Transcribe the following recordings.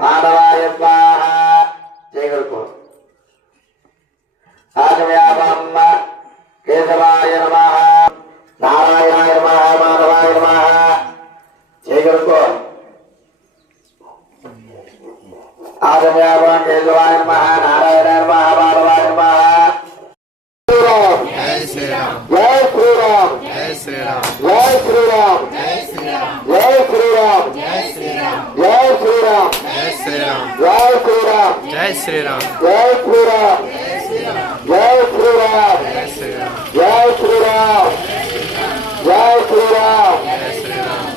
మాధవాయ స్వాహా చేయగలుగుతాం. ఆగవ్యాపమ్మ కేశవాయ నమః నారాయణాయ నమః మాధవాయ నమః చేయగలుగుతాం. ఆగవ్యాపం కేశవాయ నమః నారాయణాయ నమః మాధవాయ నమః. జై శ్రీరామ్ జై శ్రీరామ్ జై శ్రీరామ్ జై శ్రీరామ్ జై శ్రీరామ్ జై శ్రీరామ్ జై శ్రీరామ్ జై శ్రీరామ్ జై శ్రీరామ్ జై శ్రీరామ్ జై శ్రీరామ్ జై శ్రీరామ్ జై శ్రీరామ్ జై శ్రీరామ్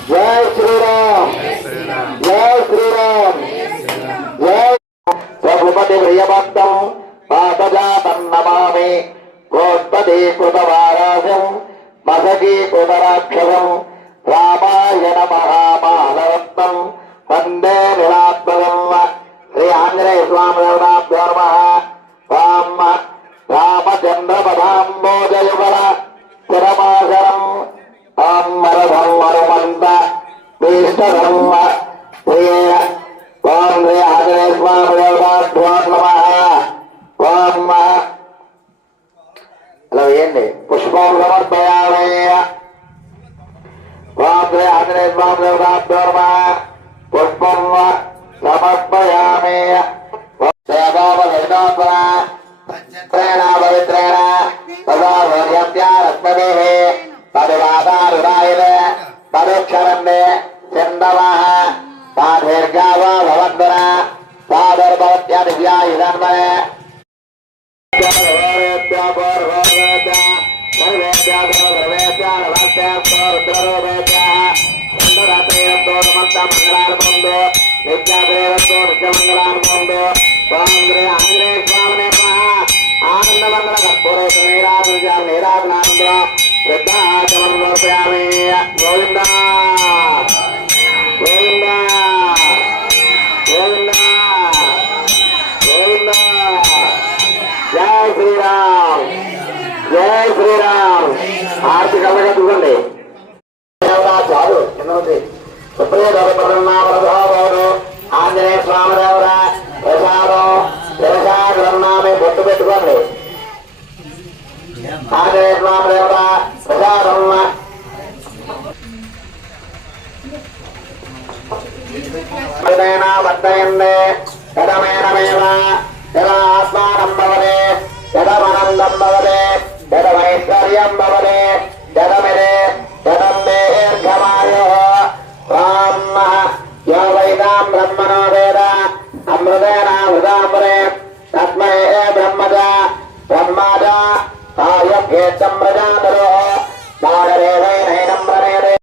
జై శ్రీరామ్ జై శ్రీరామ్ జై శ్రీరామ్ జై శ్రీరామ్ జై రఘుపతి ప్రియభక్తం పాదజాతం నమామి గోత్పదే కృతవారాజం మసకీకృతరాక్షసం రామాయణ మహామాలరత్నం వందే విరాత్మకం. శ్రీ ఆంజనేయ స్వామి రామ రామచంద్ర పదాంబోజయుగల స్థిరమాసరం అమ్మరధం మరుమంత భీష్టం శ్రీ ఓం శ్రీ ఆంజనేయ స్వామి నమ. అలా వేయండి. పుష్పం సమర్పయామి. ఓం శ్రీ ఆంజనేయ స్వామి పుష్పం సమర్పయామి. పవిత్రేణ తదువాదారురాయణ తదుక్షరందే చందవ దీర్ఘావ భవద్వర సాదర్భవత్యాదివ్యాయుధన్మయ ఆంజనేయ స్వామి ఆనందమంగళ కర్పూరేశ నీరాజనానంద శ్రద్ధాచమనం సమర్పయామి. గోవింద గోవింద గోవింద గోవింద. జై శ్రీరామ్ జై శ్రీరామ్. ఆర్తి కళ్ళగా చూడండి. చాలు చిన్నది సుప్రియధర్మనామరభావారు ఆంజనేయ స్వామి దేవర ప్రసాదం ప్రసాదనామే బొట్టు పెట్టుకోండి. ఆంజనేయ స్వామి దేవర ప్రసాదం వర్తయందే యదమేనమేవ యదాత్మానం భవతే యదమనందం భవతే యదమైశ్వర్యం భవతే యదమిదే యదం దీర్ఘమాయో బ్రహ్మ యో వైదాం బ్రహ్మణో వేద అమృతేన హృదామరే తస్మై బ్రహ్మజ బ్రహ్మజ ఆయుర్ఘేతం ప్రజాతరో నాగరేవైనైనం ప్రణేదే.